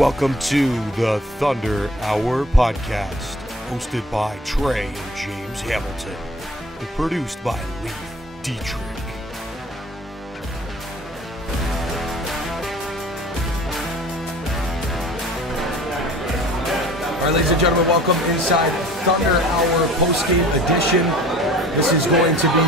welcome to the Thunder Hour podcast, hosted by Treh and James Hamilton, and produced by Lee Dietrich. All right, ladies and gentlemen, welcome inside Thunder Hour post-game edition. This is going to be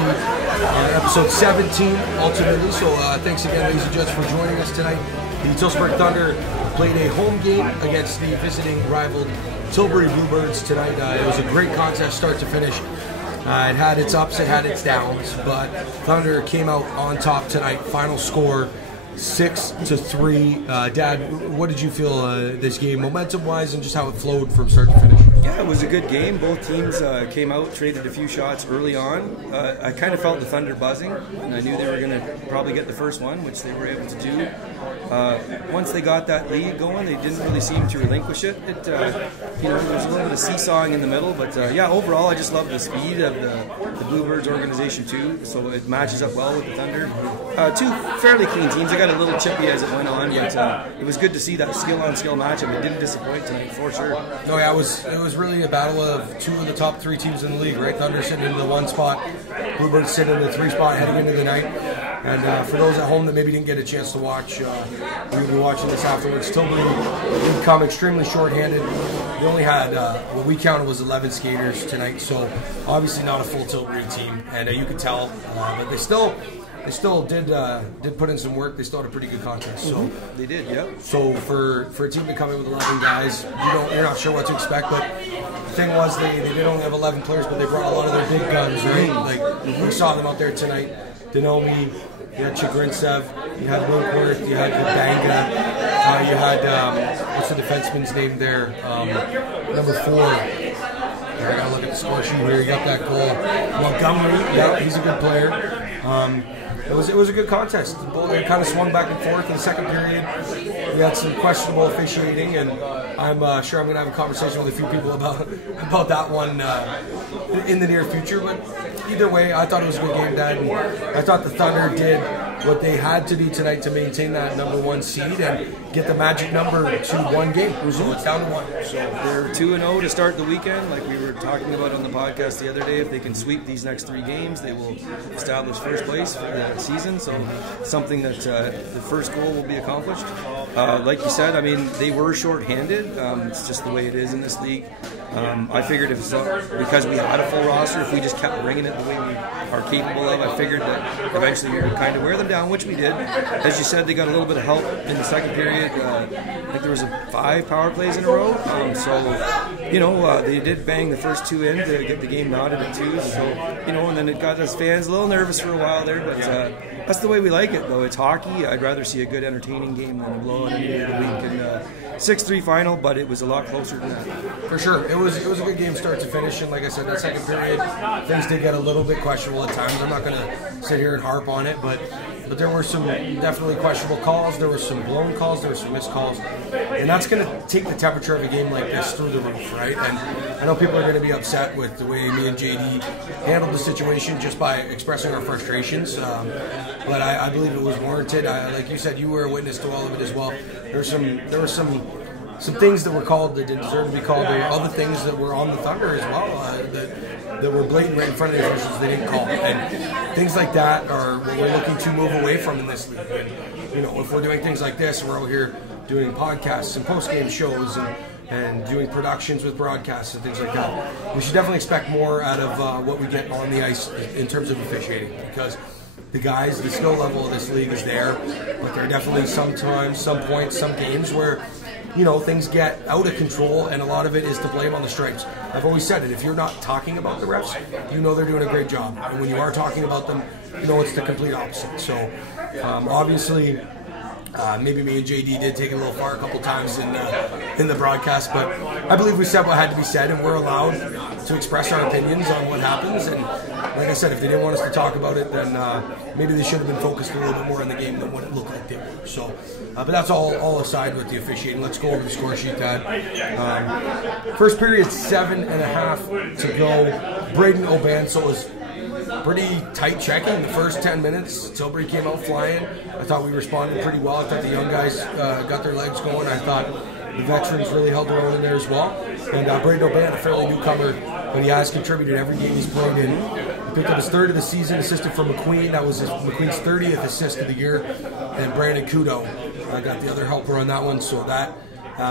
episode 17, ultimately. So thanks again, ladies and gents, for joining us tonight. The Tilbury Thunder played a home game against the visiting rival Tilbury Bluebirds tonight. It was a great contest, start to finish. It had its ups, it had its downs, but Thunder came out on top tonight. Final score 6-3. Dad, what did you feel this game, momentum-wise, and just how it flowed from start to finish? Yeah, it was a good game. Both teams came out, traded a few shots early on. I kind of felt the Thunder buzzing, and I knew they were going to probably get the first one, which they were able to do. Once they got that lead going, they didn't really seem to relinquish it. There was a little bit of seesawing in the middle, but yeah, overall, I just love the speed of the Bluebirds organization too. So it matches up well with the Thunder. Two fairly clean teams. They got a little chippy as it went on, but it was good to see that skill-on-skill matchup. It didn't disappoint tonight for sure. No, yeah, it was really a battle of two of the top three teams in the league, right? Thunder sitting in the one spot, Bluebirds sitting in the three spot heading into the night. And for those at home that maybe didn't get a chance to watch, we'll be watching this afterwards. Tilbury become extremely short-handed. They only had, what we counted was 11 skaters tonight, so obviously not a full Tilbury team. And you could tell, but they still did put in some work. They still had a pretty good contest. So they did, yep. So for a team to come in with 11 guys, you're not sure what to expect. But the thing was, they did only have 11 players, but they brought a lot of their big guns, right? Like we saw them out there tonight. Denomi, you had Chigrintsev, you had Winkworth, you had Gabanga, you had what's the defenseman's name there? Number 4. I gotta look at the score sheet here. You got that goal. Montgomery, yeah, he's a good player. It was a good contest. It kind of swung back and forth in the second period. We had some questionable officiating, and I'm sure I'm going to have a conversation with a few people about that one in the near future. But either way, I thought it was a good game, Dad. And I thought the Thunder did what they had to do tonight to maintain that number 1 seed and get the magic number to 1 game. So it's down to 1. So they're 2-0 to start the weekend, like we were talking about on the podcast the other day. If they can sweep these next 3 games, they will establish first place for the season. So something that the first goal will be accomplished. Like you said, I mean, they were short-handed. It's just the way it is in this league. I figured because we had a full roster, if we just kept bringing it the way we are capable of, I figured that eventually we would kind of wear them down, which we did. As you said, they got a little bit of help in the second period. I think there was 5 power plays in a row. They did bang the first 2 in to get the game knotted at 2. So, and then it got us fans a little nervous for a while there, but that's the way we like it, though. It's hockey. I'd rather see a good, entertaining game than a blowout any day of the week. And 6-3 final, but it was a lot closer than that. For sure. It was a good game start to finish, and like I said, that second period, things did get a little bit questionable at times. I'm not going to sit here and harp on it, but there were some definitely questionable calls. There were some blown calls. There were some missed calls. And that's going to take the temperature of a game like this through the roof, right? And I know people are going to be upset with the way me and JD handled the situation just by expressing our frustrations. But I believe it was warranted. Like you said, you were a witness to all of it as well. There were some things that were called that didn't deserve to be called. There were other things that were on the Thunder as well that were blatant right in front of the officials they didn't call. And things like that are what we're looking to move away from in this league. And, if we're doing things like this, we're out here doing podcasts and post-game shows and doing productions with broadcasts and things like that. We should definitely expect more out of what we get on the ice in terms of officiating, because the skill level of this league is there, but there are definitely sometimes, some points, some games where things get out of control, and a lot of it is to blame on the stripes. I've always said it, if you're not talking about the refs, they're doing a great job. And when you are talking about them, it's the complete opposite. So, obviously, maybe me and JD did take it a little far a couple times in the broadcast, but I believe we said what had to be said, and we're allowed to express our opinions on what happens. And like I said, if they didn't want us to talk about it, then maybe they should have been focused a little bit more on the game than what it looked like they were. So, but that's all aside with the officiating. Let's go over the score sheet, Dad. First period, 7.5 to go. Braden Obanso was pretty tight checking the first 10 minutes. Tilbury came out flying. I thought we responded pretty well. I thought the young guys got their legs going. I thought the veterans really held their own in there as well. And Braden O'Ban, a fairly newcomer, but he has contributed every game he's played in. He picked up his 3rd of the season, assisted from McQueen. That was McQueen's 30th assist of the year. And Brandon Kudo got the other helper on that one. So that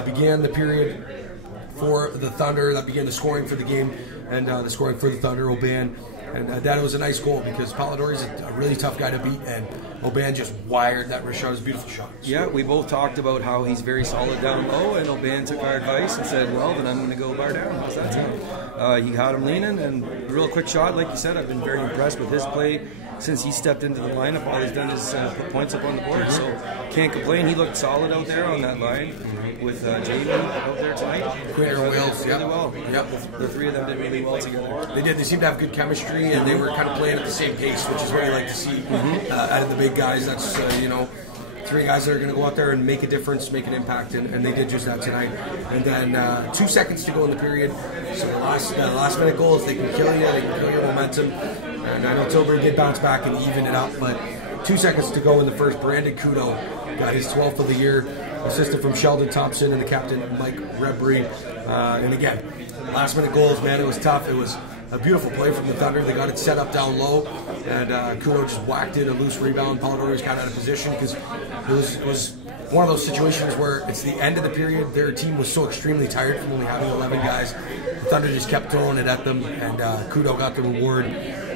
began the period for the Thunder. That began the scoring for the game, and the scoring for the Thunder, O'Ban. And that was a nice goal because Polidori's a really tough guy to beat, and O'Ban just wired that wrist shot. It was a beautiful shot. Yeah, we both talked about how he's very solid down low, and O'Ban took our advice and said, well, then I'm going to go bar down. How's that sound? He had him leaning, and a real quick shot, like you said. I've been very impressed with his play since he stepped into the lineup. All he's done is put points up on the board, so can't complain. He looked solid out there on that line with Jamie out there tonight. Really well. Yep. The 3 of them did really well together. They did. They seemed to have good chemistry, and they were kind of playing at the same pace, which is what you like to see out of the big guys. That's 3 guys that are going to go out there and make a difference, make an impact, and they did just that tonight. And then 2 seconds to go in the period. So the last minute goal, if they can kill you, they can kill your momentum. And I know Tilbury did bounce back and even it up, but 2 seconds to go in the first. Brandon Kudo got his 12th of the year, assisted from Sheldon Thompson and the captain Mike Rebry. And again, last minute goals, man, it was tough. It was a beautiful play from the Thunder. They got it set up down low, and Kudo just whacked in a loose rebound. Polidori was kind of out of position because it was one of those situations where it's the end of the period. Their team was so extremely tired from only having 11 guys. The Thunder just kept throwing it at them, and Kudo got the reward.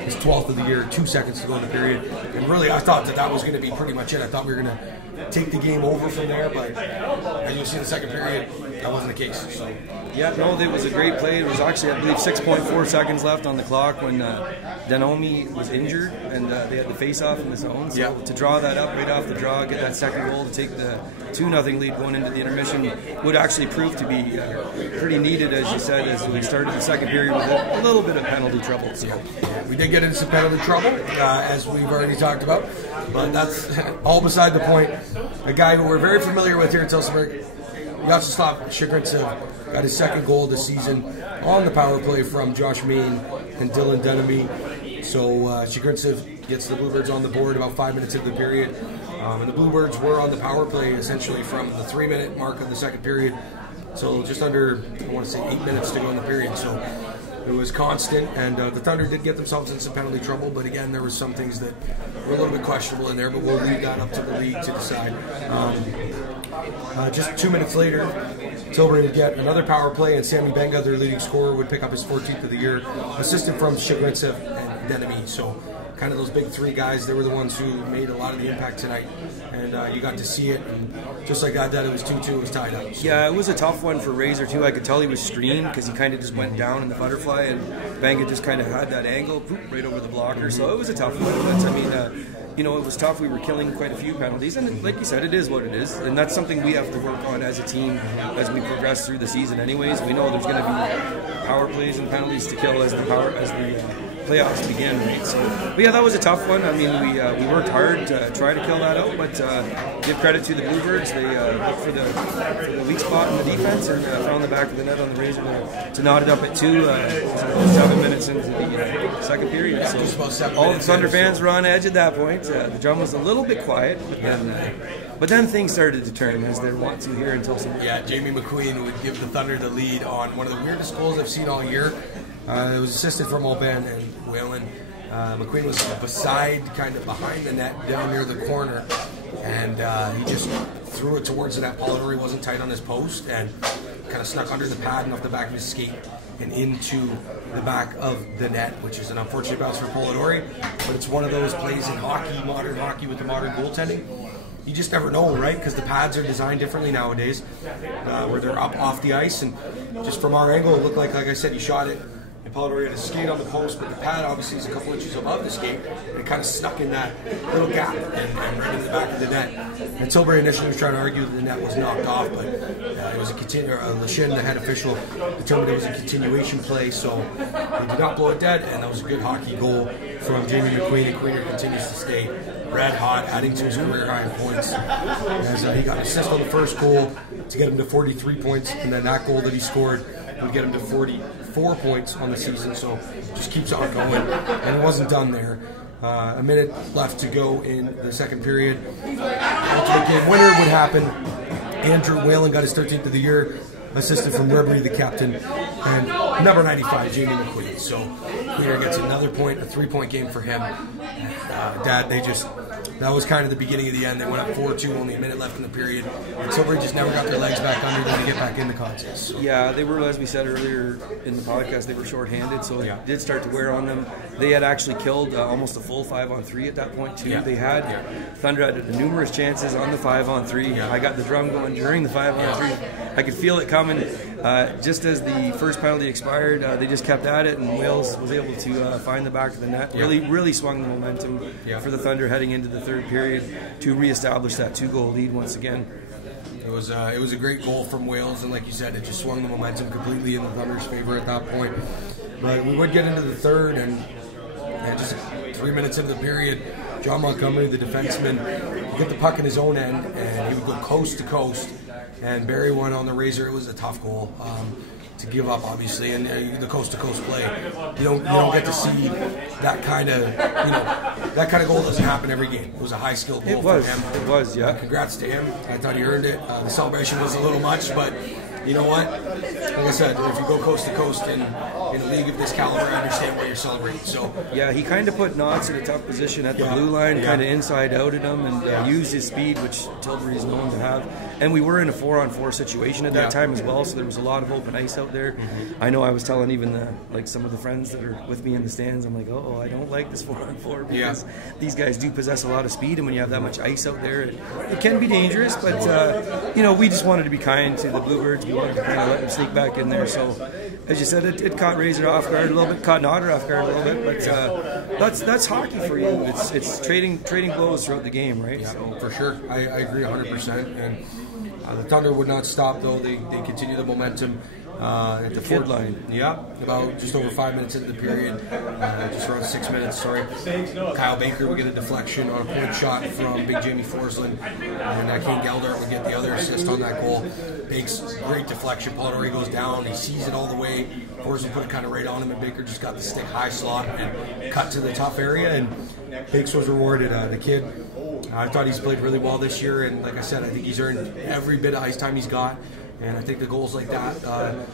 His 12th of the year, 2 seconds to go in the period. And really, I thought that was going to be pretty much it. I thought we were going to take the game over from there, but as you'll see in the second period, that wasn't the case. So. Yeah, no, it was a great play. It was actually, I believe, 6.4 seconds left on the clock when Denomi was injured, and they had the face-off in the zone. So to draw that up right off the draw, get that second goal to take the 2-0 lead going into the intermission would actually prove to be pretty needed, as you said, as we started the second period with a little bit of penalty trouble. So. We did get into some penalty trouble, as we've already talked about, but that's all beside the point. A guy who we're very familiar with here at Tilbury, Yaroslav Shikrintsev, got his 2nd goal of the season on the power play from Josh Main and Dylan Denemy. So Shikrintsev gets the Bluebirds on the board about 5 minutes into the period. And the Bluebirds were on the power play essentially from the 3-minute mark of the second period. So just under, I want to say, 8 minutes to go in the period. So it was constant, and the Thunder did get themselves in some penalty trouble, but again, there were some things that were a little bit questionable in there, but we'll leave that up to the league to decide. Just 2 minutes later, Tilbury would get another power play, and Sammy Benga, their leading scorer, would pick up his 14th of the year, assisted from Shikrintsev and Denemy. So kind of those big 3 guys, they were the ones who made a lot of the impact tonight, and you got to see it, and just like that, it was 2-2, it was tied up. So. Yeah, it was a tough one for Razor too. I could tell he was streamed because he kind of just went down in the butterfly, and Benga just kind of had that angle right over the blocker, so it was a tough one. But I mean, it was tough. We were killing quite a few penalties, and like you said, it is what it is, and that's something we have to work on as a team as we progress through the season. Anyways, we know there's going to be power plays and penalties to kill as the playoffs begin, right? So, but yeah, that was a tough one. I mean, we worked hard to try to kill that out, but give credit to the Bluebirds. They looked for the weak spot in the defense and found the back of the net on the Razor to knot it up at 2. 7 minutes into the second period. So all the Thunder fans were on edge at that point. The drum was a little bit quiet, but then things started to turn as they want to here until some. Yeah, Jamie McQueen would give the Thunder the lead on one of the weirdest goals I've seen all year. It was assisted from O'Ban and Whalen. McQueen was kind of behind the net, down near the corner, and he just threw it towards the net. Polidori wasn't tight on his post, and kind of snuck under the pad and off the back of his skate and into the back of the net, which is an unfortunate bounce for Polidori, but it's one of those plays in hockey, modern hockey with the modern goaltending. You just never know, right? Because the pads are designed differently nowadays, where they're up off the ice, and just from our angle, it looked like I said, he shot it. And Polidori had a skate on the post, but the pad obviously is a couple inches above the skate, and it kind of stuck in that little gap and right into the back of the net. And Tilbury initially was trying to argue that the net was knocked off, but it was a Lashin, the head official, determined it was a continuation play, so they did not blow it dead, and that was a good hockey goal from Jamie McQueen, and Queener continues to stay red hot, adding to his career high in points. As he got an assist on the first goal to get him to 43 points, and then that goal that he scored would get him to 44 points on the season, so just keeps on going, and it wasn't done there. A minute left to go in the second period. Ultimate game winner would happen, Andrew Whalen got his 13th of the year, assisted from Ribery, the captain, and number 95, Jamie McQueen. So Queener gets another point, a 3-point game for him. Dad, that was kind of the beginning of the end. They went up 4-2, only a minute left in the period. And Tilbury just never got their legs back under them to get back in the contest. So. Yeah, they were, as we said earlier in the podcast, they were shorthanded, so it did start to wear on them. They had actually killed almost a full 5-on-3 at that point, too. Yeah. They had Thunder had numerous chances on the 5-on-3. I got the drum going during the 5-on-3. I could feel it coming. Just as the first penalty expired, they just kept at it, and Wales was able to find the back of the net. Really swung the momentum for the Thunder heading into the third period to reestablish that 2-goal lead once again. It was a great goal from Wales, and like you said, it just swung the momentum completely in the Thunder's favor at that point. But we would get into the third, and just 3 minutes into the period, John Montgomery, the defenseman, would get the puck in his own end, and he would go coast to coast. And Barry won on the razor. It was a tough goal to give up, obviously, and the coast-to-coast play. You don't get to see that kind of goal doesn't happen every game. It was a high-skill goal for him. It was, yeah. Congrats to him. I thought he earned it. The celebration was a little much, but you know what? Like I said, if you go coast to coast in a league of this caliber, I understand why you're celebrating. So yeah, he kind of put Knotts in a tough position at the blue line, kind of inside out at him, and used his speed, which Tilbury is known to have. And we were in a 4-on-4 situation at that time as well, so there was a lot of open ice out there. I know I was telling even some of the friends that are with me in the stands, I'm like, I don't like this 4-on-4 because these guys do possess a lot of speed, and when you have that much ice out there, it can be dangerous. But we just wanted to be kind to the Bluebirds. We wanted to kind of let them sneak back in there. So, as you said, it caught Razor off guard a little bit, caught Nodder off guard a little bit. But that's hockey for you. It's trading blows throughout the game, right? Yeah, so for sure, I agree 100%. And the Thunder would not stop, though. They continue the momentum at the fourth line. Yeah, about just over 5 minutes into the period, just around 6 minutes, sorry. Kyle Baker would get a deflection on a point shot from Big Jamie Forsland, and Kane Geldart would get the other assist on that goal. Baker's great deflection. Polidori goes down. He sees it all the way. Forsland put it kind of right on him, and Baker just got the stick high slot and cut to the tough area, and Baker was rewarded. The kid, I thought he's played really well this year, and like I said, I think he's earned every bit of ice time he's got. And I think the goals like that,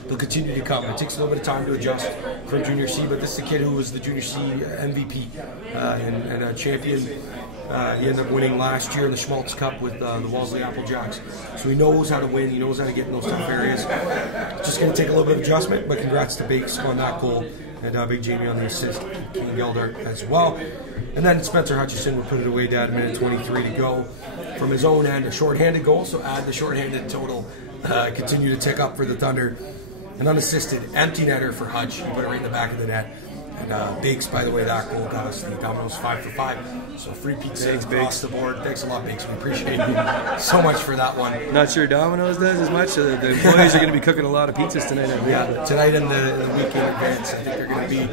they'll continue to come. It takes a little bit of time to adjust for Junior C, but this is a kid who was the Junior C MVP and a champion. He ended up winning last year in the Schmaltz Cup with the Walsley Applejacks. So he knows how to win. He knows how to get in those tough areas. It's just going to take a little bit of adjustment, but congrats to Bakes on that goal. And Big Jamie on the assist, King Geldart as well. And then Spencer Hutchison would put it away, Dad, minute 23 to go. From his own end, a shorthanded goal, so add the shorthanded total. Continue to tick up for the Thunder. An unassisted empty netter for Hutch. He put it right in the back of the net. And Bakes, by the way, that goal got us the Domino's 5 for 5. So free pizza across the board. Thanks a lot, Bakes. We appreciate you so much for that one. Not sure Domino's does as much. So the employees are going to be cooking a lot of pizzas tonight. Tonight in the weekend advance, I think they're going to be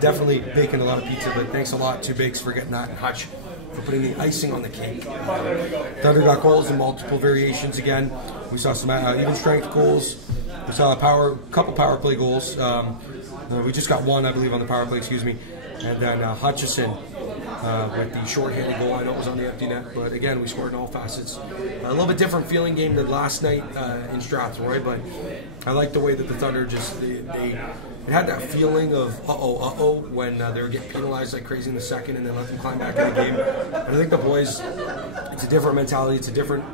definitely baking a lot of pizza. But thanks a lot to Bakes for getting that, and Hutch for putting the icing on the cake. Thunder got goals in multiple variations again. We saw some even strength goals. We saw a couple power play goals. We just got one, I believe, on the power play, excuse me. And then Hutchison with the short-handed goal. I know it was on the empty net, but again, we scored in all facets. A little bit different feeling game than last night in Strathroy, but I like the way that the Thunder just, they had that feeling of when they were getting penalized like crazy in the second and then let them climb back in the game. And I think the boys, it's a different mentality, it's a different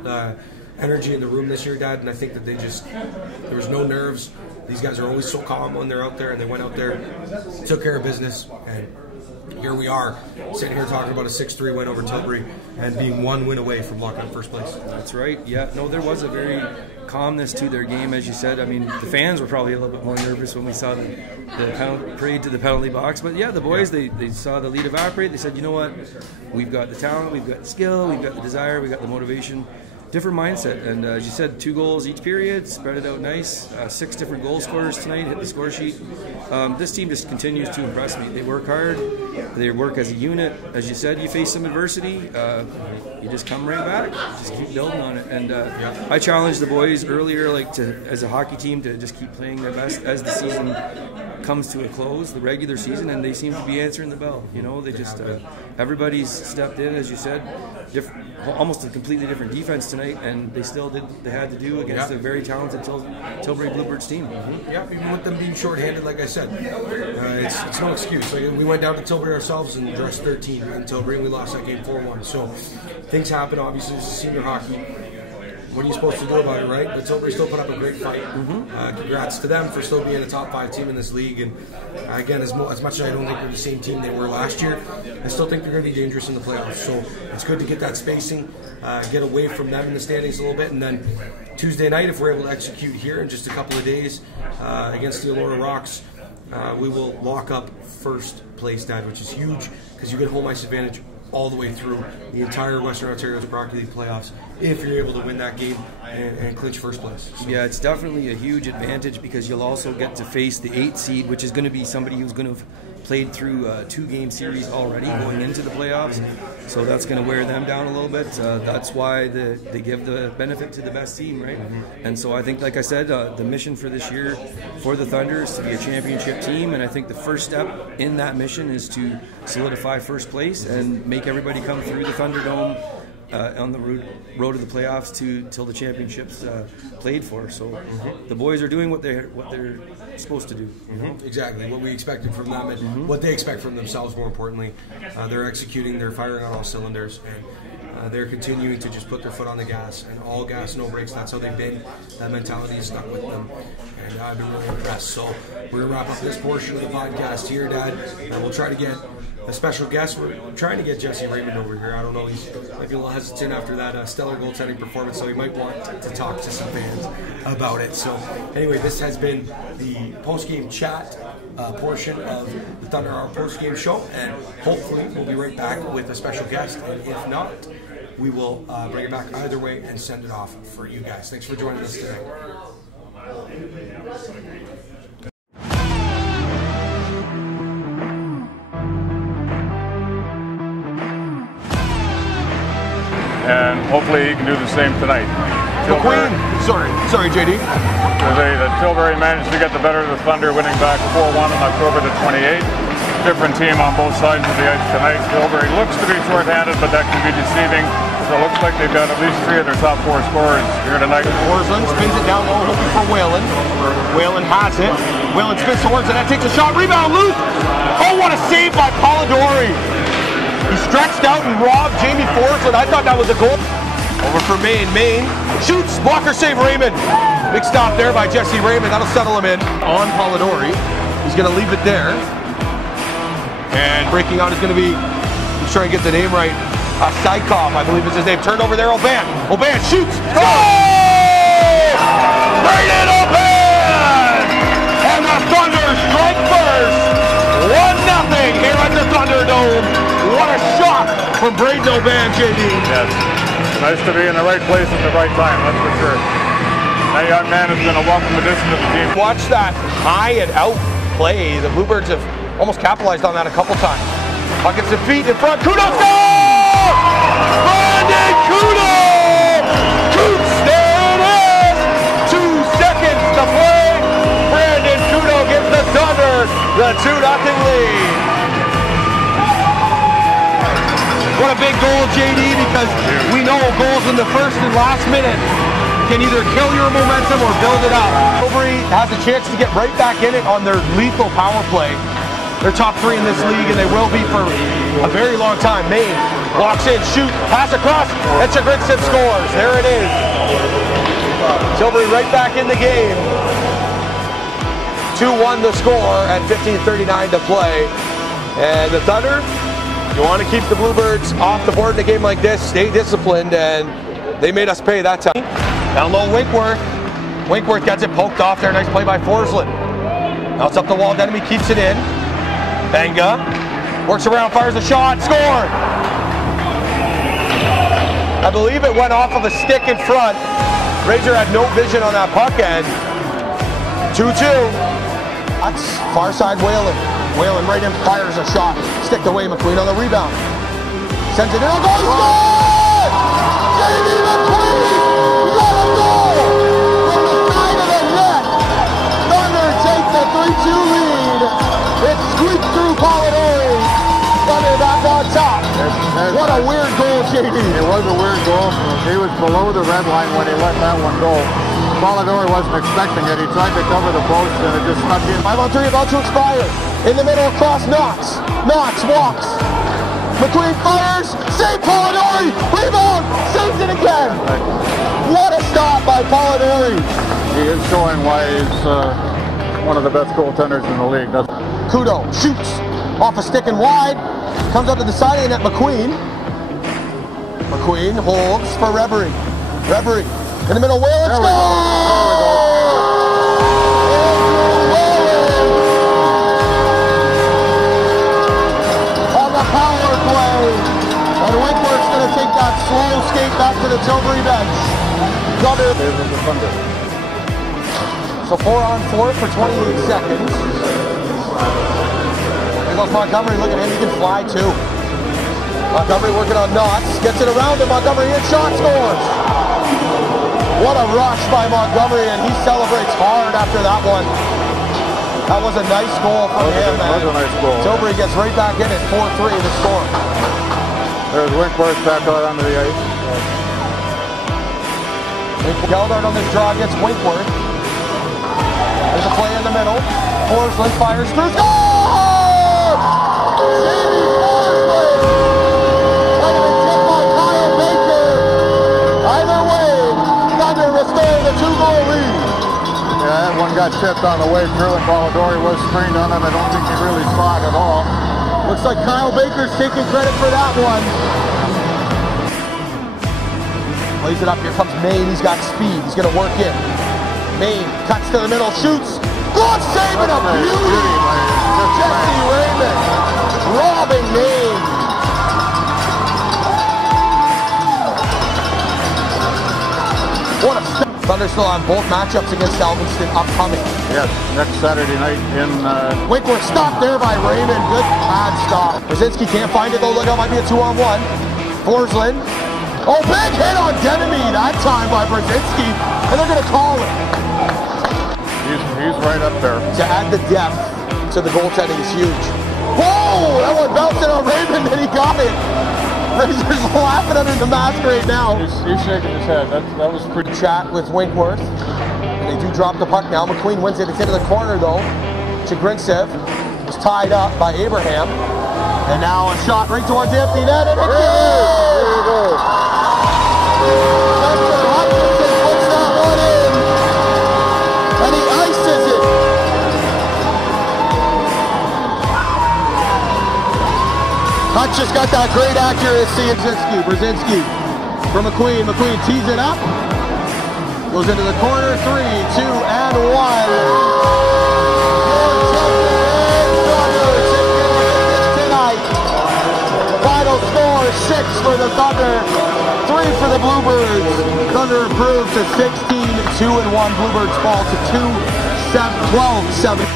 energy in the room this year, Dad, and I think that there was no nerves. These guys are always so calm when they're out there, and they went out there, took care of business, and here we are, sitting here talking about a 6-3 win over Tilbury and being one win away from locking up first place. That's right. Yeah, no, there was a very calmness to their game, as you said. I mean, the fans were probably a little bit more nervous when we saw the parade to the penalty box. But yeah, the boys, they saw the lead evaporate. They said, you know what, we've got the talent, we've got the skill, we've got the desire, we've got the motivation. Different mindset, and as you said, 2 goals each period, spread it out nice. 6 different goal scorers tonight, hit the score sheet. This team just continues to impress me. They work hard, they work as a unit. As you said, you face some adversity, you just come right back, just keep building on it. And I challenged the boys earlier, like as a hockey team, to just keep playing their best as the season comes to a close, the regular season, and they seem to be answering the bell. You know, they just everybody's stepped in, as you said, almost a completely different defense tonight, and they still did what they had to do against a very talented Tilbury Bluebirds team. Yeah, even with them being shorthanded, like I said, it's no excuse. Like, we went down to Tilbury ourselves and dressed 13 in Tilbury, and we lost that game 4-1. So things happen. Obviously, this is senior hockey. What are you supposed to do about it, right? But Tilbury still put up a great fight. Congrats to them for still being a top 5 team in this league. And again, as much as I don't think they're the same team they were last year, I still think they're going to be dangerous in the playoffs. So it's good to get that spacing, get away from them in the standings a little bit, and then Tuesday night, if we're able to execute here in just a couple of days against the Elora Rocks, we will lock up first place, Dad, which is huge because you get home ice advantage all the way through the entire Western Ontario Hockey League playoffs if you're able to win that game and clinch first place. So. Yeah, it's definitely a huge advantage because you'll also get to face the 8th seed, which is going to be somebody who's going to have played through a 2-game series already going into the playoffs. So that's going to wear them down a little bit. That's why they give the benefit to the best team, right? And so I think, like I said, the mission for this year for the Thunder is to be a championship team, and I think the first step in that mission is to solidify first place and make everybody come through the Thunderdome on the road to the playoffs till the championships played for. So the boys are doing what they're supposed to do. You know? Exactly what we expected from them, and what they expect from themselves. More importantly, they're executing. They're firing on all cylinders, and they're continuing to just put their foot on the gas, and all gas, no brakes. That's how they've been. That mentality is stuck with them, and I've been really impressed. So we're gonna wrap up this portion of the podcast here, Dad, and we'll try to get a special guest. We're trying to get Jesse Raymond over here. I don't know, he's maybe a little hesitant after that stellar goaltending performance, so he might want to talk to some fans about it. So anyway, this has been the post-game chat portion of the Thunder Hour post-game show, and hopefully we'll be right back with a special guest, and if not, we will bring it back either way and send it off for you guys. Thanks for joining us today. And hopefully he can do the same tonight. Sorry, JD. The Tilbury managed to get the better of the Thunder, winning back 4-1 on October the 28th. Different team on both sides of the ice tonight. Tilbury looks to be short-handed, but that can be deceiving. So it looks like they've got at least 3 of their top 4 scorers here tonight. Orsland spins it down low, looking for Whalen. Whalen has it. Whalen spins towards it, that takes a shot. Rebound loose. Oh, what a save by Polidori. He stretched out and robbed Jamie Forsland. I thought that was a goal. Over for Maine. Maine shoots. Blocker save Raymond. Big stop there by Jesse Raymond. That'll settle him in on Polidori. He's going to leave it there. And breaking out is going to be, I'm trying to get the name right, Saikov, I believe is his name. Turned over there, Oban. Oban shoots. Oh! Brayden Oban! And the Thunder strike first. 1-0 here at the Thunderdome. What a shot from Brayden Oban, JD. Yes. Nice to be in the right place at the right time, that's for sure. That young man has been a welcome addition to the team. Watch that high and out play. The Bluebirds have almost capitalized on that a couple times. Buckets of feet in front. Kudo score! Brandon Kudo! Coots, there it is! 2 seconds to play. Brandon Kudo gives the Thunder the 2-0 lead. What a big goal, JD, because we know goals in the first and last minute can either kill your momentum or build it up. Tilbury has a chance to get right back in it on their lethal power play. They're top 3 in this league, and they will be for a very long time. Maine walks in, shoot, pass across, and Chagritson scores. There it is. Tilbury right back in the game. 2-1 the score at 15:39 to play. And the Thunder, you want to keep the Bluebirds off the board in a game like this, stay disciplined, and they made us pay that time. Down low, Winkworth. Winkworth gets it poked off there. Nice play by Forsland. Now it's up the wall. Denemy keeps it in. Benga works around, fires a shot, score! I believe it went off of a stick in front. Razor had no vision on that puck, and 2-2. That's far side Whalen. Whalen right in, fires a shot. Sticked away, McQueen on the rebound. Sends it in, a goal, score! Jamie McQueen! What a goal! From the side of the net! Thunder take the 3-2 lead. It squeaked through Polidori. Thunder back on top. What a weird goal, JD. It was a weird goal. He was below the red line when he let that one go. Polidori wasn't expecting it. He tried to cover the post and it just snuck in. 5-on-3 about to expire. In the middle across Knox. Knox walks. McQueen fires. Save Polidori. Rebound. Saves it again. What a stop by Polidori. He is showing why he's one of the best goaltenders in the league. Kudo shoots off a stick and wide. Comes up to the side of the net. McQueen. McQueen holds for Reverie. Reverie in the middle. Whalen scores! On the power play. And Winkler's going to take that slow skate back to the Tilbury bench. Thunder. So 4-on-4 for 28 seconds. There goes Montgomery. Look at him. He can fly too. Montgomery working on Knox. Gets it around him. Montgomery hits shot, scores. What a rush by Montgomery, and he celebrates hard after that one. That was a nice goal from him, man. That was a nice goal. Tilbury gets right back in at 4-3 to score. There's Winkworth back out onto the ice. Geldart on this draw gets Winkworth. There's a play in the middle. Forsland fires through. Score! Jamie Forsland! Like a tip by Kyle Baker. Either way, Thunder restoring the 2-goal lead. Yeah, that one got tipped on the way through and Polidori was screened on him. I don't think he really saw it at all. Looks like Kyle Baker's taking credit for that one. Plays it up. Here comes Maine. He's got speed. He's going to work in. Maine cuts to the middle, shoots. Glove save and a beauty. Jesse Raymond robbing Maine. What a step. Thunder still on both matchups against Galveston upcoming. Yes, next Saturday night in... Winkworth stopped there by Raymond. Good pad stop. Brzezinski can't find it though. Look, it might be a 2-on-1. Forsland. Oh, big hit on Denemy that time by Brzezinski. And they're going to call it. He's right up there. To add the depth to the goaltending is huge. Whoa! That one bounced it on Raymond and he got it. Razor's laughing under the mask right now. He's shaking his head. That was pretty... Chat with Winkworth. And they do drop the puck now. McQueen wins it. It's into the corner though. Chigrincev was tied up by Abraham. And now a shot right towards the empty net and it's in! There you go. Hutchinson puts that one in. And he ices it. Hutch just got that great accuracy. Brzezinski for McQueen. McQueen tees it up. Goes into the corner. 3, 2, and 1. Tonight. Final score 6 for the Thunder. 3 for the Bluebirds. Thunder improved to 16-2-1. Bluebirds fall to 12-7.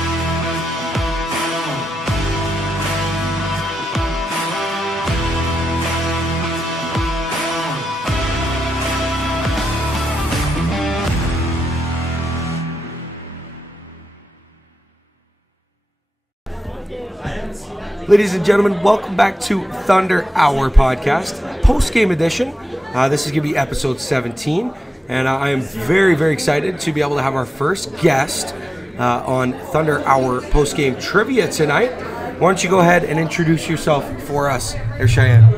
Ladies and gentlemen, welcome back to Thunder Hour Podcast, post-game edition. This is going to be episode 17, and I am very, very excited to be able to have our first guest on Thunder Hour post-game trivia tonight. Why don't you go ahead and introduce yourself for us, there, Cheyenne?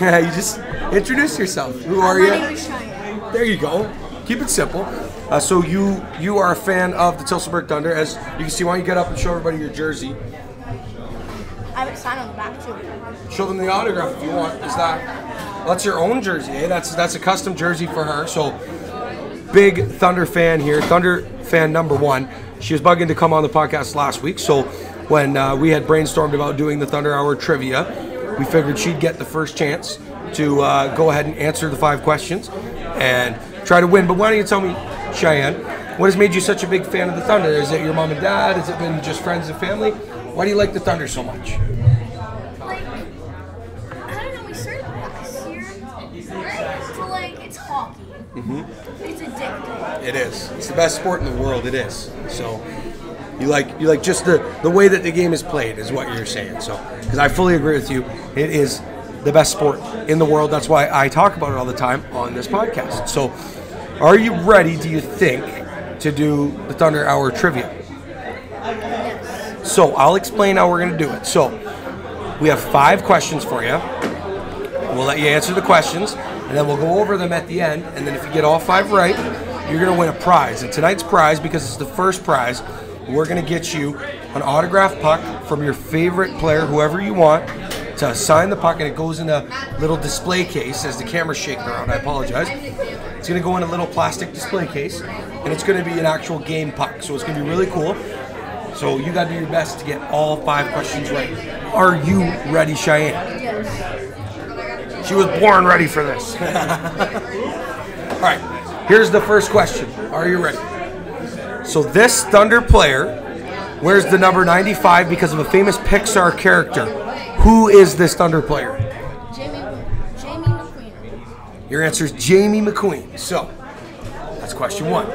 You just introduce yourself. Who are you? My name is Cheyenne. There you go. Keep it simple. So you are a fan of the Tilbury Thunder. As you can see, why don't you get up and show everybody your jersey? I have a sign on the back too. Show them the autograph if you want. That's your own jersey, eh? That's a custom jersey for her. So big Thunder fan here, Thunder fan number 1. She was bugging to come on the podcast last week. So when we had brainstormed about doing the Thunder Hour trivia, we figured she'd get the first chance to go ahead and answer the 5 questions and try to win. But why don't you tell me, Cheyenne, What has made you such a big fan of the Thunder? Is it your mom and dad? Has it been just friends and family? Why do you like the Thunder so much? Like, I don't know, we started last year. So, like, it's hockey. It's addictive. It is. It's the best sport in the world. It is. So you like just the way that the game is played is what you're saying. So because I fully agree with you, it is the best sport in the world. That's why I talk about it all the time on this podcast. So are you ready, do you think, to do the Thunder Hour trivia? Yes. So I'll explain how we're going to do it. So we have 5 questions for you. We'll let you answer the questions, and then we'll go over them at the end, and then if you get all 5 right, you're going to win a prize. And tonight's prize, because it's the first prize, we're going to get you an autographed puck from your favorite player, whoever you want, to sign the puck, and it goes in a little display case. As the camera's shaking around, I apologize. It's going to go in a little plastic display case, and it's going to be an actual game puck, so it's going to be really cool. So you got to do your best to get all 5 questions right. Are you ready, Cheyenne? Yes. She was born ready for this. All right, here's the first question. Are you ready? So this Thunder player wears the number 95 because of a famous Pixar character. Who is this Thunder player? Jamie McQueen. Your answer is Jamie McQueen. So that's question 1.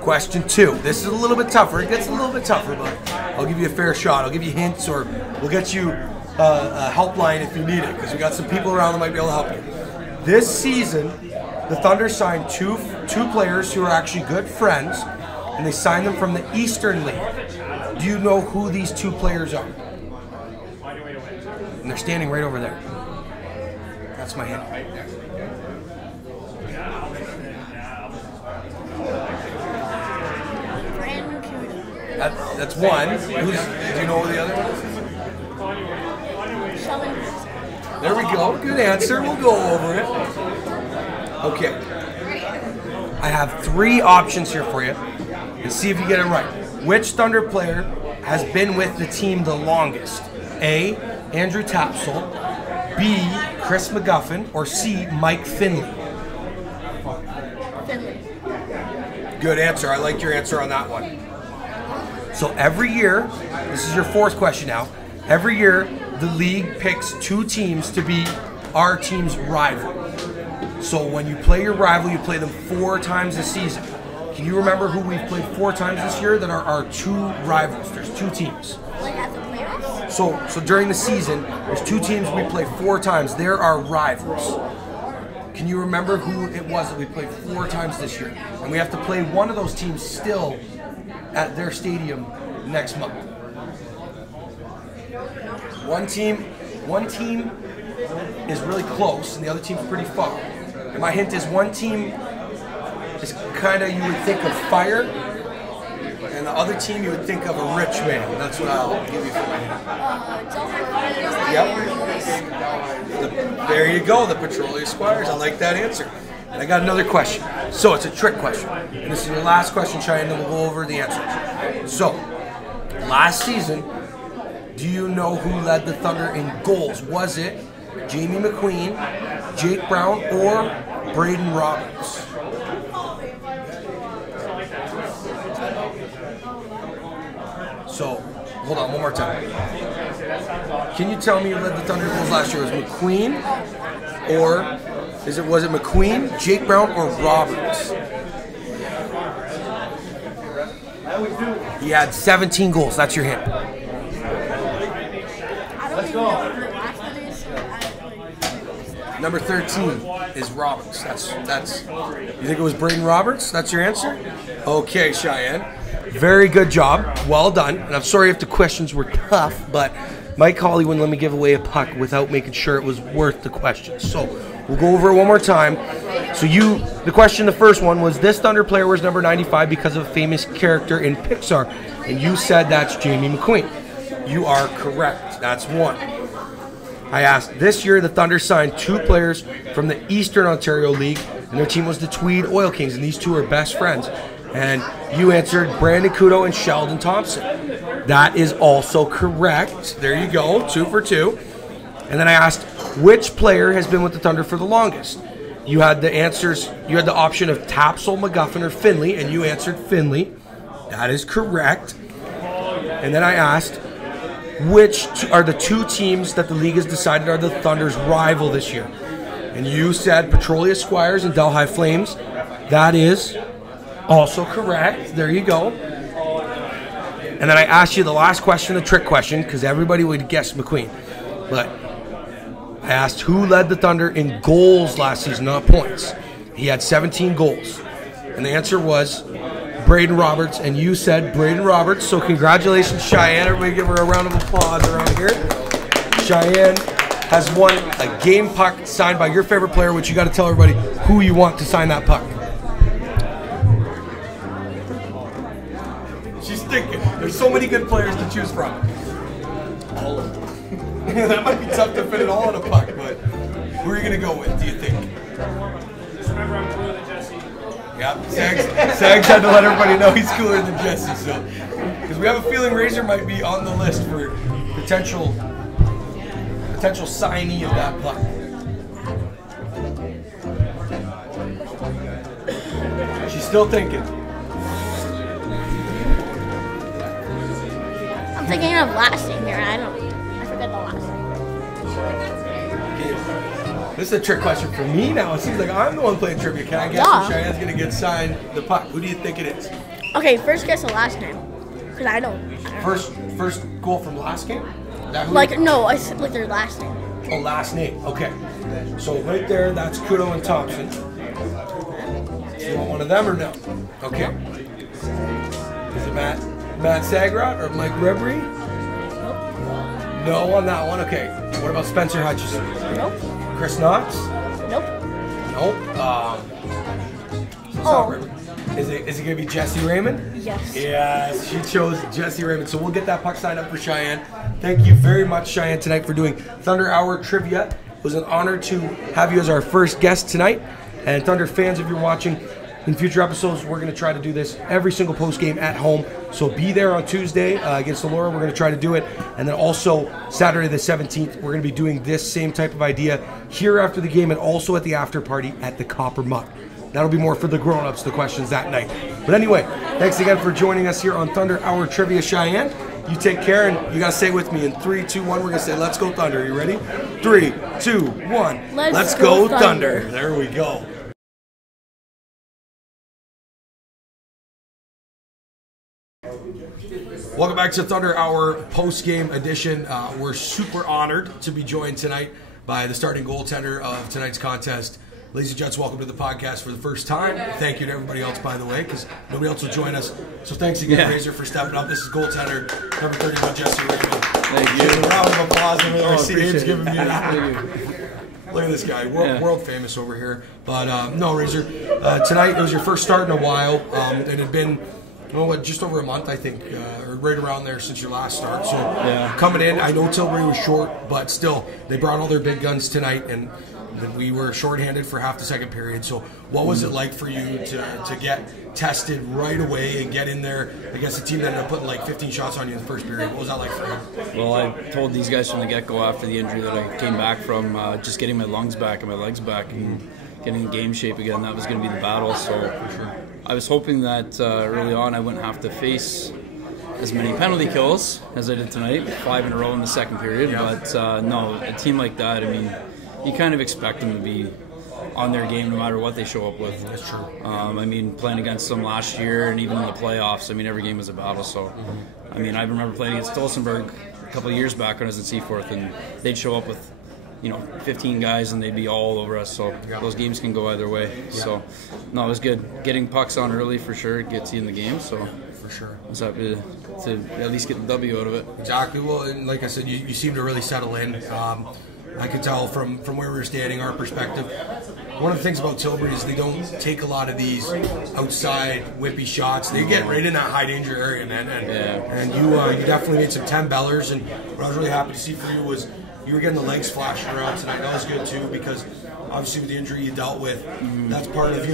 Question 2. This is a little bit tougher. It gets a little bit tougher, but I'll give you a fair shot. I'll give you hints, or we'll get you a helpline if you need it, because we got some people around that might be able to help you. This season, the Thunder signed two players who are actually good friends, and they signed them from the Eastern League. Do you know who these 2 players are? And they're standing right over there. That's my hint. That's one. Do you know who the other one is? There we go. Good answer. We'll go over it. Okay. I have 3 options here for you. And see if you get it right. Which Thunder player has been with the team the longest? A. Andrew Tapsell. B. Chris McGuffin. Or C. Mike Finley. Finley. Good answer. I like your answer on that one. So every year, this is your 4th question now. Every year, the league picks 2 teams to be our team's rival. So when you play your rival, you play them 4 times a season. Can you remember who we've played 4 times this year that are our 2 rivals? There's 2 teams. Like at the playoffs? So during the season, there's 2 teams we play 4 times. They're our rivals. Can you remember who it was that we played 4 times this year? And we have to play one of those teams still at their stadium next month. One team is really close, and the other team's pretty far. And my hint is one team is kind of, you would think of fire, and the other team you would think of a rich man. That's what I'll give you for my hint. Yep. There you go, the Petroleum Squires. I like that answer. And I got another question. So it's a trick question. And this is your last question, Cheyenne, and then we'll go over the answers. So, last season, do you know who led the Thunder in goals? Was it Jamie McQueen, Jake Brown, or Braden Roberts? So, hold on, one more time. Can you tell me who led the Thunder in goals last year? Was it McQueen, or was it McQueen, Jake Brown, or Roberts? He had 17 goals. That's your hint. Let's go. Number 13 is Roberts. That's. You think it was Braden Roberts? That's your answer? Okay, Cheyenne. Very good job. Well done. And I'm sorry if the questions were tough, but Mike Hawley wouldn't let me give away a puck without making sure it was worth the question. So we'll go over it one more time. So the question, the first one was, this Thunder player wears number 95 because of a famous character in Pixar, and you said that's Jamie McQueen. You are correct. That's one. I asked, this year the Thunder signed 2 players from the Eastern Ontario League, and their team was the Tweed Oil Kings, and these 2 are best friends. And you answered Brandon Kudo and Sheldon Thompson. That is also correct. There you go, 2 for 2. And then I asked, which player has been with the Thunder for the longest? You had the answers. You had the option of Tapsell, McGuffin, or Finley, and you answered Finley. That is correct. And then I asked, which are the two teams that the league has decided are the Thunder's rival this year? And you said Petrolia Squires and Delhi Flames. That is also correct. There you go. And then I asked you the last question, the trick question, because everybody would guess McQueen. But I asked who led the Thunder in goals last season, not points. He had 17 goals. And the answer was Braden Roberts, and you said Braden Roberts. So congratulations, Cheyenne. Everybody give her a round of applause around here. Cheyenne has won a game puck signed by your favorite player, which you got to tell everybody who you want to sign that puck. She's thinking. There's so many good players to choose from. All of them. That might be tough to fit it all in a puck, but who are you going to go with, do you think? Just remember I'm cooler than Jesse. Yeah, Sags had to let everybody know he's cooler than Jesse, so because we have a feeling Razor might be on the list for potential signee of that puck. She's still thinking. I'm thinking of last name here. I forget the last name. This is a trick question for me now. It seems like I'm the one playing trivia. Can I guess who Cheyenne's going to get signed the puck? Who do you think it is? Okay, first guess the last name. Because I don't. First goal from last game? Like, no, I said like their last name. Oh, last name. Okay. So right there, that's Kudo and Thompson. You want one of them or no? Okay. Is it Matt Sagrot or Mike Rebry? Nope. No on that one. Okay. What about Spencer Hutchison? Nope. Chris Knox? Nope. Nope. Is it going to be Jesse Raymond? Yes. Yes, she chose Jesse Raymond. So we'll get that puck signed up for Cheyenne. Thank you very much, Cheyenne, tonight for doing Thunder Hour Trivia. It was an honor to have you as our first guest tonight. And Thunder fans, if you're watching, in future episodes, we're going to try to do this every single post game at home. So be there on Tuesday against Elora. We're going to try to do it. And then also Saturday the 17th, we're going to be doing this same type of idea here after the game and also at the after party at the Copper Muck. That'll be more for the grown-ups, the questions that night. But anyway, thanks again for joining us here on Thunder Hour Trivia Cheyenne. You take care, and you got to say it with me. In 3, 2, 1, we're going to say, let's go Thunder. Are you ready? 3, 2, 1. Let's go Thunder. There we go. Welcome back to Thunder Hour post-game edition. We're super honored to be joined tonight by the starting goaltender of tonight's contest. Ladies and gents, welcome to the podcast for the first time. Thank you to everybody else, by the way, because nobody else will join us. So thanks again, Razor, for stepping up. This is goaltender number 31, Jesse Raymond. Thank you. A round of applause over there. Steve's giving me look at this guy, world famous over here. But no, Razor, tonight it was your first start in a while. It had been, just over a month, I think, or right around there since your last start. So coming in, I know Tilbury was short, but still, they brought all their big guns tonight, and we were shorthanded for half the second period. So what was it like for you to get tested right away and get in there against a team that ended up putting like 15 shots on you in the first period? What was that like for you? Well, I told these guys from the get-go after the injury that I came back from just getting my lungs back and my legs back and getting in game shape again. That was going to be the battle. So I was hoping that early on I wouldn't have to face as many penalty kills as I did tonight, 5 in a row in the second period. But no, a team like that, I mean, you kind of expect them to be on their game no matter what they show up with. That's true. I mean, playing against them last year and even in the playoffs, I mean, every game was a battle. So, I mean, I remember playing against Stolzenberg a couple of years back when I was in Seaforth, and they'd show up with, 15 guys and they'd be all over us. So those games can go either way. So, no, it was good. Getting pucks on early for sure gets you in the game. So, for sure, I was happy to at least get the W out of it. Exactly. Well, and like I said, you seem to really settle in. I could tell from where we were standing, our perspective. One of the things about Tilbury is they don't take a lot of these outside whippy shots. They get right in that high danger area, man. And you definitely made some 10-bellers. And what I was really happy to see for you was you were getting the legs flashing around tonight. That was good too, because obviously with the injury you dealt with, that's part of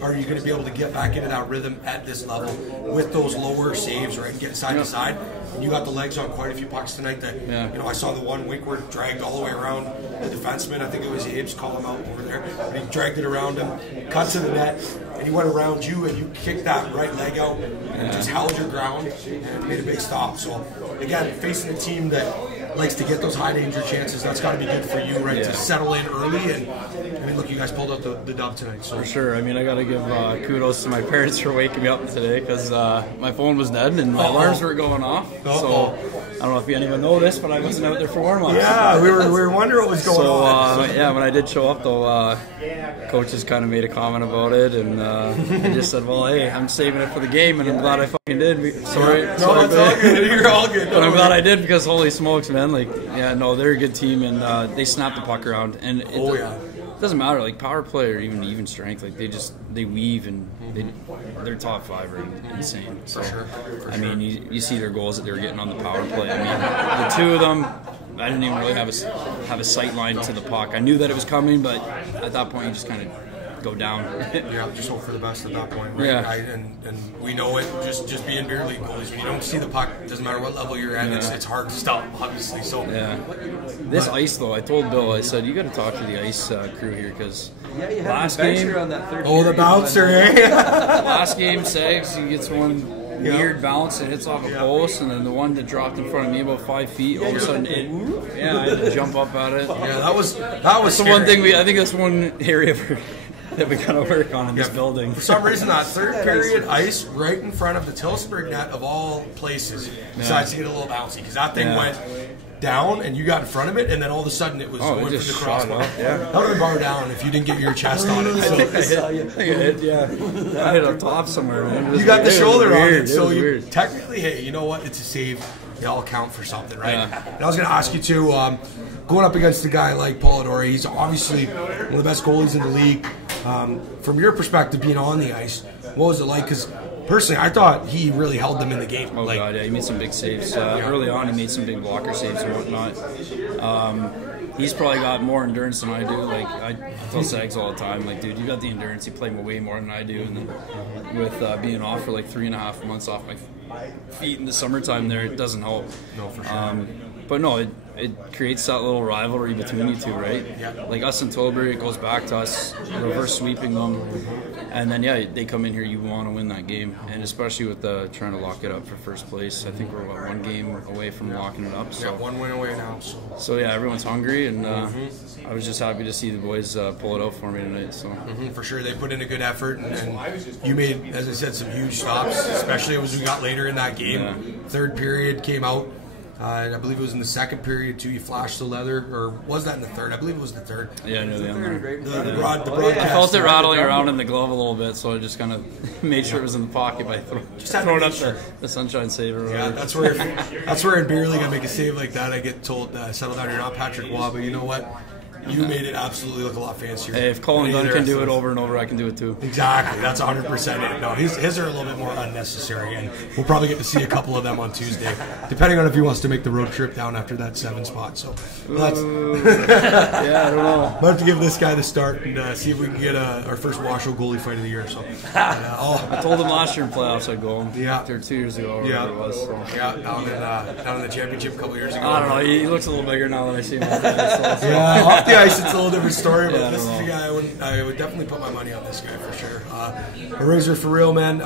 are you going to be able to get back into that rhythm at this level with those lower saves, right, and getting side to side? And you got the legs on quite a few pucks tonight that, you know, I saw the one Winkward dragged all the way around the defenseman. I think it was Abe's, call him out over there. But he dragged it around him, cut to the net, and he went around you, and you kicked that right leg out and just held your ground and made a big stop. So, again, facing a team that likes to get those high danger chances, that's got to be good for you, right, to settle in early. And I mean, look, you guys pulled out the dub tonight. So. For sure. I mean, I got to give kudos to my parents for waking me up today, because my phone was dead and my alarms were going off. So I don't know if you anyone know this, but I wasn't out there for warm-ups. Yeah, we were wondering what was going on. So yeah, when I did show up though, coaches kind of made a comment about it, and I just said, well, hey, I'm saving it for the game, and I'm glad I fucking did. Sorry, no, it's all good. You're all good. But I'm glad I did, because holy smokes, man! Like, yeah, no, they're a good team, and they snapped the puck around, and it doesn't matter, like power play or even strength, like they weave, and their top five are insane. So, I mean, you see their goals that they were getting on the power play. I mean, the two of them, I didn't even really have a sight line to the puck. I knew that it was coming, but at that point you just kind of go down. Yeah, just hope for the best at that point, right? Yeah. And we know it, just being beer league goalies, when you don't see the puck, doesn't matter what level you're at, it's hard to stop, obviously. So this ice though, I told Bill, I said, you got to talk to the ice crew here, because last game on that third the bouncer, eh? last game, Sags, he gets one weird bounce and hits off a post, and then the one that dropped in front of me about 5 feet, all of a sudden I had to jump up at it. Yeah, that was the one thing I think that's one area that we gotta work on in this building. For some reason, that third period ice right in front of the Tilbury net of all places decides to get a little bouncy, because that thing went down and you got in front of it, and then all of a sudden it was going for the crossbar. That would have been bar down if you didn't get your chest on it. So. I hit up top somewhere, man. You got the shoulder on it, so you technically, hey, you know what? It's a save. They all count for something, right? And I was going to ask you too, going up against a guy like Polidori, he's obviously one of the best goalies in the league. From your perspective, being on the ice, what was it like? Because personally, I thought he really held them in the game. Oh, God, yeah, he made some big saves. Early on, he made some big blocker saves and whatnot. He's probably got more endurance than I do. Like, I tell Sags all the time, like, dude, you got the endurance. You play way more than I do. And then with being off for like 3.5 months off my feet in the summertime there, it doesn't help. No, for sure. But no, it creates that little rivalry between you two, right? Yeah. Like us and Tilbury, it goes back to us reverse sweeping them, and then they come in here. You want to win that game, and especially with trying to lock it up for first place. I think we're one game away from locking it up. So. Yeah, one win away now. So yeah, everyone's hungry, and I was just happy to see the boys pull it out for me tonight. So for sure, they put in a good effort, and you made, as I said, some huge stops, especially as we got later in that game. Yeah. Third period came out. I believe it was in the second period too. You flashed the leather, or was that in the third? I believe it was the third. Yeah, I knew the broadcast. I felt it rattling around in the glove a little bit, so I just kind of made sure it was in the pocket by throwing up the sunshine saver. Yeah, that's where in beer league I make a save like that. I get told, settle down, you're not Patrick Waugh, but you know what? You made it absolutely look a lot fancier. Hey, if Colin Dunn can do it over and over, I can do it too. Exactly. That's 100% it. No, his are a little bit more unnecessary, and we'll probably get to see a couple of them on Tuesday, depending on if he wants to make the road trip down after that 7 spot. So, that's yeah, I don't know. We'll have to give this guy the start and see if we can get our first Washoe goalie fight of the year. So, I told him last year in playoffs I'd go. Yeah, 2 years ago. Or whatever it was. So. Yeah, down in the championship a couple years ago. I don't know. He looks a little bigger now than I see him. Yeah, off the ice it's a little different story, but this is the guy I would definitely put my money on this guy for sure. A razor for real, man.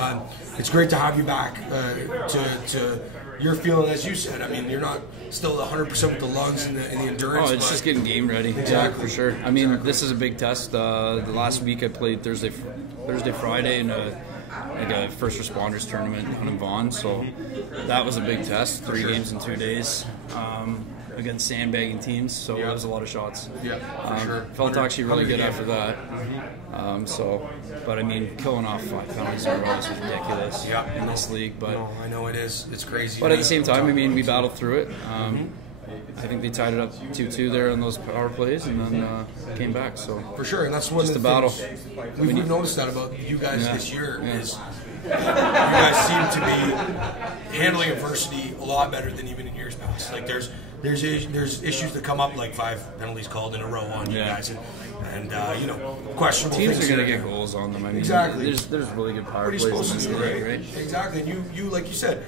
It's great to have you back. To your feeling, as you said, I mean, you're not still 100% with the lungs and the endurance. Oh, it's just getting game ready. Exactly. Yeah, for sure. I mean, this is a big test. The last week I played Thursday, Friday in a first responders tournament down in Vaughan, so that was a big test. 3 games in 2 days. Against sandbagging teams, so it was a lot of shots. Yeah, for sure. Felt actually really good after that. But I mean, killing off 5 penalties in a row is ridiculous in this league. But no, I know it is. It's crazy. But at the same time, I mean, we battled through it. I think they tied it up 2-2 there on those power plays, and then came back. So for sure, and that's one just of the battle. We've noticed that about you guys this year is. You guys seem to be handling adversity a lot better than even in years past. Like there's issues that come up, like 5 penalties called in a row on you guys, And, questionable teams things are going to here. get goals on them. I mean, Exactly. There's really good power What are you plays supposed in to this do, league, right? right? Exactly. And you, like you said,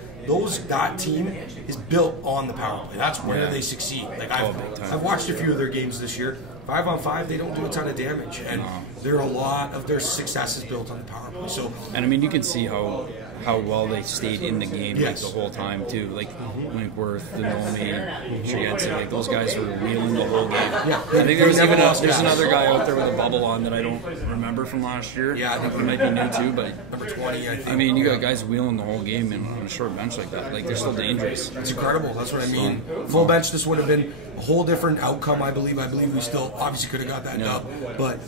that team is built on the power play. That's where they succeed. Like I've watched a few of their games this year. 5-on-5, they don't do a ton of damage, and there are a lot of their success is built on the power play. So, and I mean, you can see how well they stayed in the game like the whole time too. Like Winkworth, Denomi, Cheyenne, like those guys were wheeling the whole game. Yeah, I think there's another guy out there with a bubble on that I don't remember from last year. Yeah, I think he might be new too, but number 20. I think. I mean, you got guys wheeling the whole game on a short bench like that. Like they're still dangerous. It's incredible. That's what I mean. Full bench, this would have been a whole different outcome. I believe we still obviously could have got that dub, but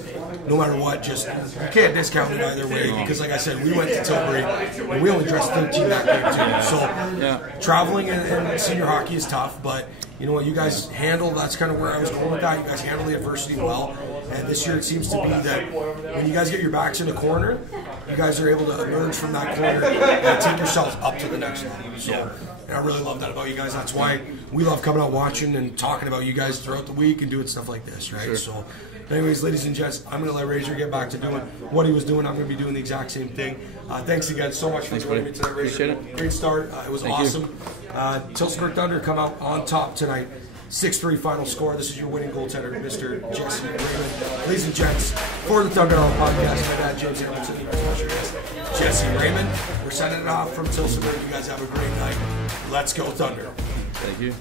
no matter what, just you can't discount it either way because, like I said, we went to Tilbury and we only dressed 13 that game too. So traveling in senior hockey is tough, but you know what, you guys handle. That's kind of where I was going with that. You guys handle the adversity well, and this year it seems to be that when you guys get your backs in a corner, you guys are able to emerge from that corner and take yourselves up to the next level. So. And I really love that about you guys. That's why we love coming out watching and talking about you guys throughout the week and doing stuff like this, right? Sure. So, anyways, ladies and gents, I'm going to let Razor get back to doing what he was doing. I'm going to be doing the exact same thing. Thanks again so much for joining me tonight, Razor. Appreciate it. Great start. It was awesome. Tilbury Thunder come out on top tonight. 6-3 final score. This is your winning goaltender, Mr. Jesse Raymond. Ladies and gents, for the Thunder Podcast, my dad, James Hamilton, special guest, Jesse Raymond. We're sending it off from Tilbury. You guys have a great night. Let's go Thunder. Thank you.